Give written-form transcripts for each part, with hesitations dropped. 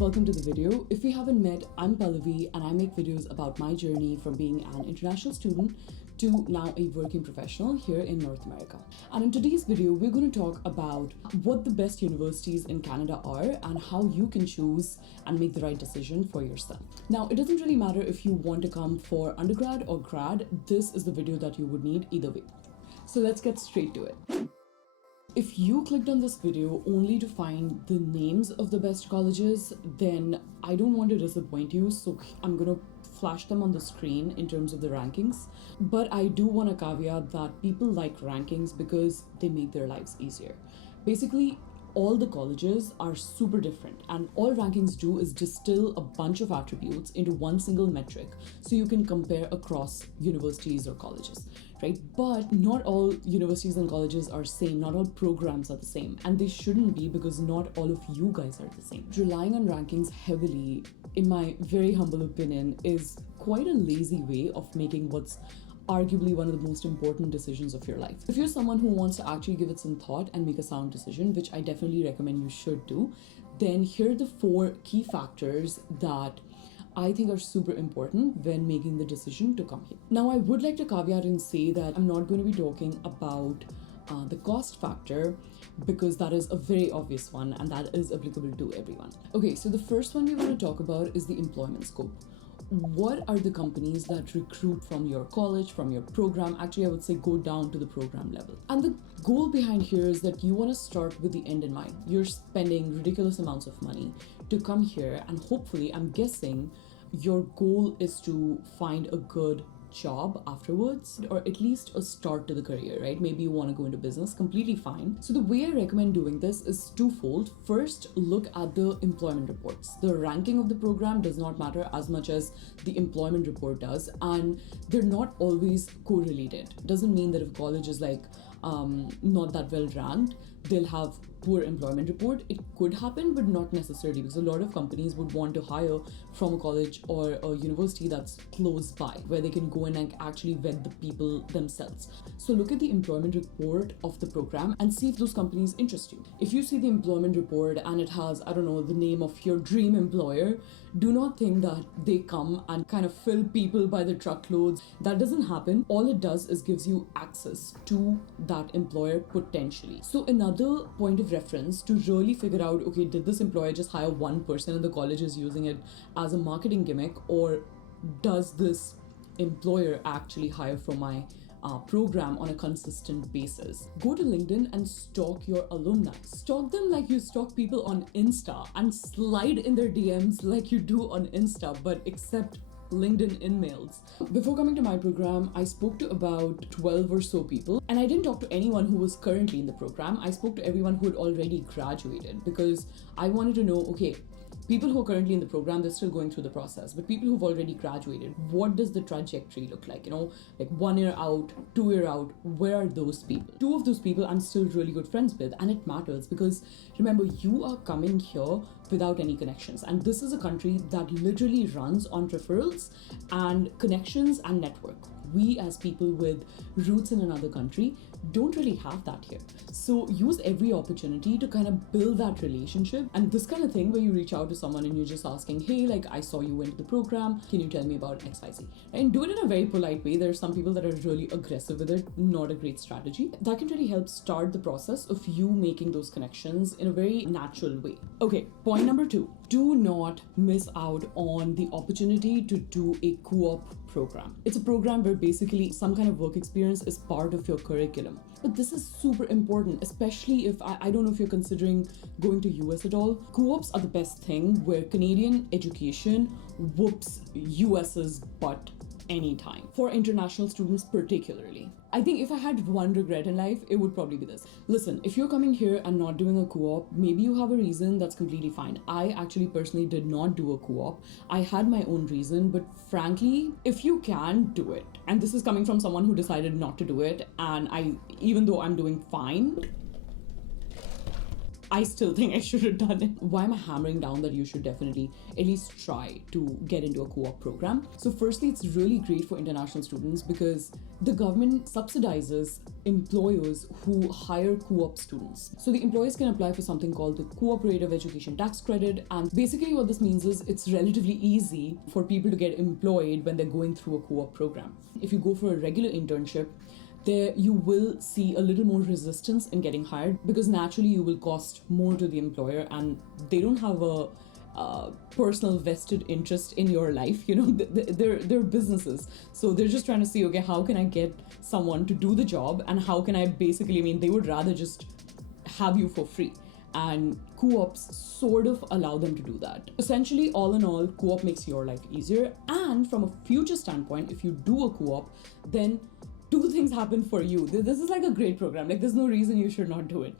welcome to the video. If we haven't met, I'm Pallavi and I make videos about my journey from being an international student to now a working professional here in North America. And in today's video, we're going to talk about what the best universities in Canada are and how you can choose and make the right decision for yourself. Now, it doesn't really matter if you want to come for undergrad or grad, this is the video that you would need either way. So let's get straight to it. If you clicked on this video only to find the names of the best colleges, then I don't want to disappoint you, so I'm gonna flash them on the screen in terms of the rankings. But I do want to caveat that people like rankings because they make their lives easier. Basically, all the colleges are super different, and all rankings do is distill a bunch of attributes into one single metric so you can compare across universities or colleges, right? But not all universities and colleges are same, not all programs are the same, and they shouldn't be because not all of you guys are the same. Relying on rankings heavily, in my very humble opinion, is quite a lazy way of making what's arguably one of the most important decisions of your life. If you're someone who wants to actually give it some thought and make a sound decision, which I definitely recommend you should do, then here are the 4 key factors that I think are super important when making the decision to come here. Now, I would like to caveat and say that I'm not going to be talking about the cost factor because that is a very obvious one and that is applicable to everyone. Okay, so the first one we want to talk about is the employment scope. What are the companies that recruit from your college, from your program? Actually, I would say go down to the program level. And the goal behind here is that you want to start with the end in mind. You're spending ridiculous amounts of money to come here, and hopefully, I'm guessing your goal is to find a good job afterwards, or at least a start to the career, right? Maybe you want to go into business, completely fine. So the way I recommend doing this is twofold. First, look at the employment reports. The ranking of the program does not matter as much as the employment report does, and they're not always correlated. Doesn't mean that if college is like not that well ranked, they'll have poor employment report. It could happen, but not necessarily, because a lot of companies would want to hire from a college or a university that's close by, where they can go in and actually vet the people themselves. So look at the employment report of the program and see if those companies interest you. If you see the employment report and it has, I don't know, the name of your dream employer, do not think that they come and kind of fill people by the truckloads. That doesn't happen. All it does is gives you access to that employer potentially. So another point of reference to really figure out, okay, did this employer just hire one person and the college is using it as a marketing gimmick, or does this employer actually hire from my program on a consistent basis? Go to LinkedIn and stalk your alumni. Stalk them like you stalk people on Insta, and slide in their DMs like you do on Insta, but except LinkedIn in-mails. Before coming to my program, I spoke to about 12 or so people, and I didn't talk to anyone who was currently in the program. I spoke to everyone who had already graduated because I wanted to know, okay, people who are currently in the program, they're still going through the process, but people who've already graduated, what does the trajectory look like? You know, like 1 year out, 2 year out, where are those people? 2 of those people I'm still really good friends with, and it matters because remember, you are coming here without any connections, and this is a country that literally runs on referrals and connections and network. We as people with roots in another country don't really have that here. So use every opportunity to kind of build that relationship, and this kind of thing where you reach out to someone and you're just asking, hey, like, I saw you went to the program, can you tell me about XYZ? And do it in a very polite way. There are some people that are really aggressive with it, not a great strategy. That can really help start the process of you making those connections in a very natural way. Okay, point number 2, do not miss out on the opportunity to do a co-op program. It's a program where basically some kind of work experience is part of your curriculum. But this is super important, especially if I don't know if you're considering going to US at all. Co-ops are the best thing, where Canadian education whoops US's butt anytime, for international students particularly. I think if I had one regret in life, it would probably be this. Listen, if you're coming here and not doing a co-op, maybe you have a reason, that's completely fine. I actually personally did not do a co-op. I had my own reason, but frankly, if you can, do it. And this is coming from someone who decided not to do it, and even though I'm doing fine, I still think I should have done it. Why am I hammering down that you should definitely at least try to get into a co-op program? So firstly, it's really great for international students because the government subsidizes employers who hire co-op students. So the employers can apply for something called the Cooperative Education Tax Credit, and basically what this means is it's relatively easy for people to get employed when they're going through a co-op program. If you go for a regular internship, there you will see a little more resistance in getting hired because naturally you will cost more to the employer and they don't have a personal vested interest in your life. They're businesses, so they're just trying to see, okay, how can I get someone to do the job, and how can I basically, they would rather just have you for free, and co-ops sort of allow them to do that. Essentially, all in all, co-op makes your life easier, and from a future standpoint, if you do a co-op, then two things happen for you. This is like a great program. Like, there's no reason you should not do it.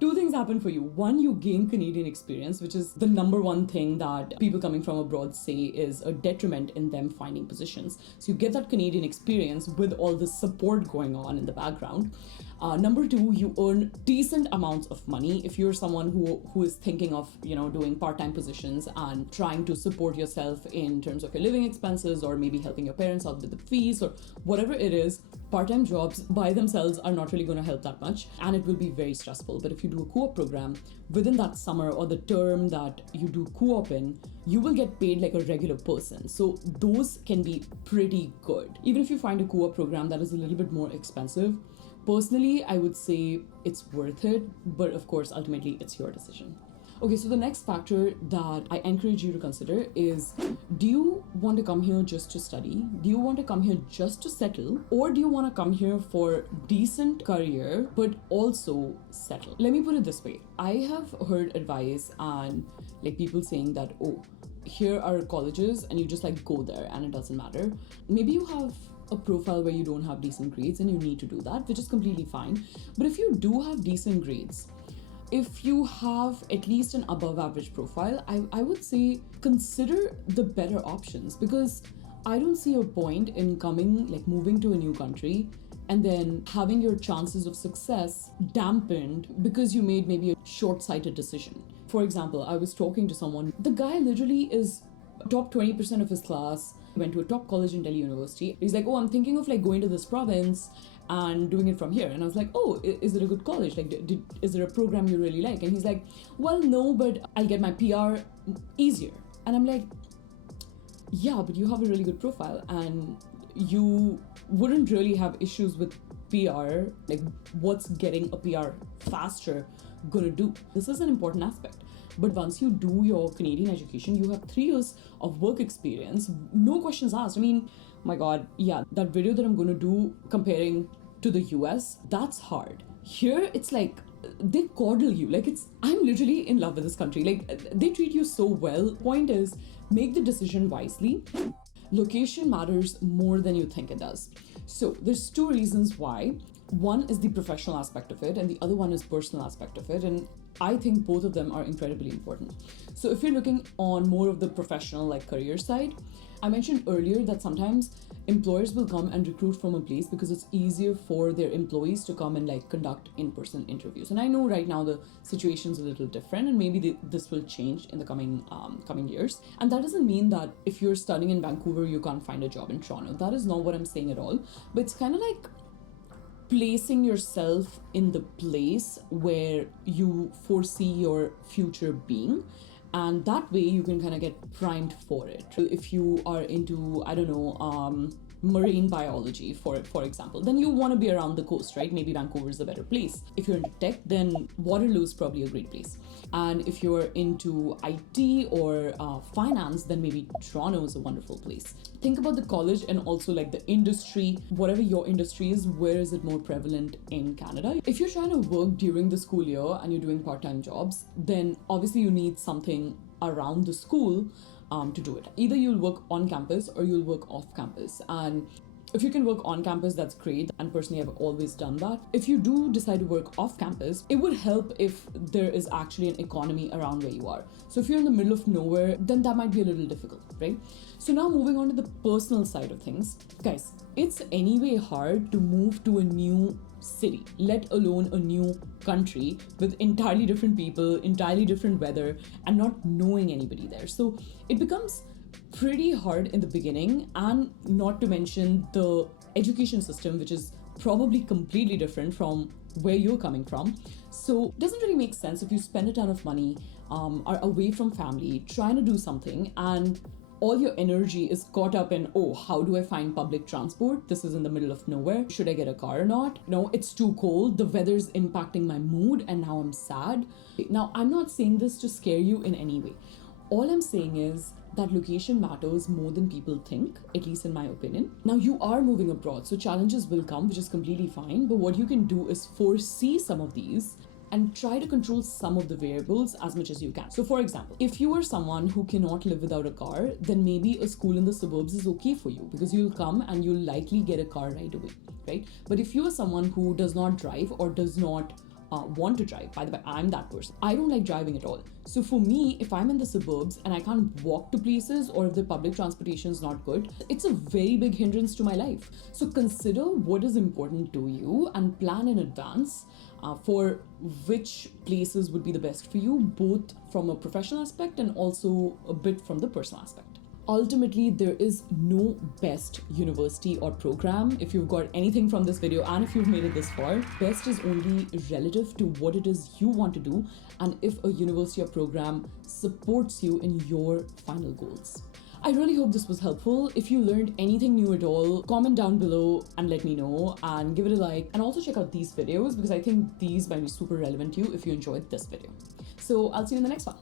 Two things happen for you. One, you gain Canadian experience, which is the number one thing that people coming from abroad say is a detriment in them finding positions. So you get that Canadian experience with all the support going on in the background. Number two, you earn decent amounts of money if you're someone who is thinking of doing part-time positions and trying to support yourself in terms of your living expenses, or maybe helping your parents out with the fees or whatever it is. Part-time jobs by themselves are not really going to help that much, and it will be very stressful. But if you do a co-op program, within that summer or the term that you do co-op in, you will get paid like a regular person. So those can be pretty good. Even if you find a co-op program that is a little bit more expensive, personally, I would say it's worth it, but of course, ultimately, it's your decision. Okay, so the next factor that I encourage you to consider is, do you want to come here just to study? Do you want to come here just to settle? Or do you want to come here for decent career, but also settle? Let me put it this way. I have heard advice and like people saying that, oh, here are colleges and you just like go there and it doesn't matter. Maybe you have a profile where you don't have decent grades and you need to do that, which is completely fine. But if you do have decent grades, if you have at least an above average profile, I would say consider the better options, because I don't see a point in moving to a new country and then having your chances of success dampened because you made maybe a short-sighted decision. For example, I was talking to someone, the guy literally is top 20% of his class, went to a top college in Delhi University. He's like, oh, I'm thinking of going to this province and doing it from here. And I was like, oh, is it a good college? Is there a program you really like? And he's like, well, no, but I'll get my PR easier. And I'm like, yeah, but you have a really good profile and you wouldn't really have issues with PR. Like, what's getting a PR faster gonna do? This is an important aspect. But once you do your Canadian education, you have 3 years of work experience, no questions asked. My God, yeah, that video that I'm going to do comparing to the US, that's hard. Here, it's like, they coddle you. I'm literally in love with this country. They treat you so well. Point is, make the decision wisely. Location matters more than you think it does. So there's 2 reasons why. One is the professional aspect of it, and the other one is personal aspect of it. And I think both of them are incredibly important. So if you're looking on more of the professional, career side, I mentioned earlier that sometimes employers will come and recruit from a place because it's easier for their employees to come and conduct in-person interviews. And I know right now the situation's a little different, and maybe this will change in the coming years. And that doesn't mean that if you're studying in Vancouver, you can't find a job in Toronto. That is not what I'm saying at all. But it's kind of like placing yourself in the place where you foresee your future being, and that way you can kind of get primed for it. If you are into, I don't know, marine biology, for example, then you want to be around the coast, right? Maybe Vancouver is a better place. If you're into tech, then Waterloo is probably a great place. And if you're into IT or finance, then maybe Toronto is a wonderful place. Think about the college and also the industry, whatever your industry is, where is it more prevalent in Canada? If you're trying to work during the school year and you're doing part-time jobs, then obviously you need something around the school to do it. Either you'll work on campus or you'll work off campus. And If you can work on campus, that's great. And personally, I've always done that. If you do decide to work off campus, it would help if there is actually an economy around where you are. So if you're in the middle of nowhere, then that might be a little difficult, right? So now moving on to the personal side of things. Guys, it's anyway hard to move to a new city, let alone a new country with entirely different people, entirely different weather, and not knowing anybody there. So it becomes pretty hard in the beginning, and not to mention the education system, which is probably completely different from where you're coming from. So it doesn't really make sense if you spend a ton of money, are away from family, trying to do something, and all your energy is caught up in, oh, how do I find public transport? This is in the middle of nowhere. Should I get a car or not? No, it's too cold. The weather's impacting my mood, and now I'm sad. Now, I'm not saying this to scare you in any way. All I'm saying is that location matters more than people think, at least in my opinion. Now, you are moving abroad, so challenges will come, which is completely fine. But what you can do is foresee some of these and try to control some of the variables as much as you can. So for example, if you are someone who cannot live without a car, then maybe a school in the suburbs is okay for you, because you'll come and you'll likely get a car right away, right? But if you are someone who does not drive or does not want to drive, by the way, I'm that person. I don't like driving at all. So for me, if I'm in the suburbs and I can't walk to places, or if the public transportation is not good, it's a very big hindrance to my life. So consider what is important to you and plan in advance for which places would be the best for you, both from a professional aspect and also a bit from the personal aspect. Ultimately, there is no best university or program. If you've got anything from this video and if you've made it this far, best is only relative to what it is you want to do and if a university or program supports you in your final goals. I really hope this was helpful. If you learned anything new at all, comment down below and let me know, and give it a like, and also check out these videos because I think these might be super relevant to you if you enjoyed this video. So I'll see you in the next one.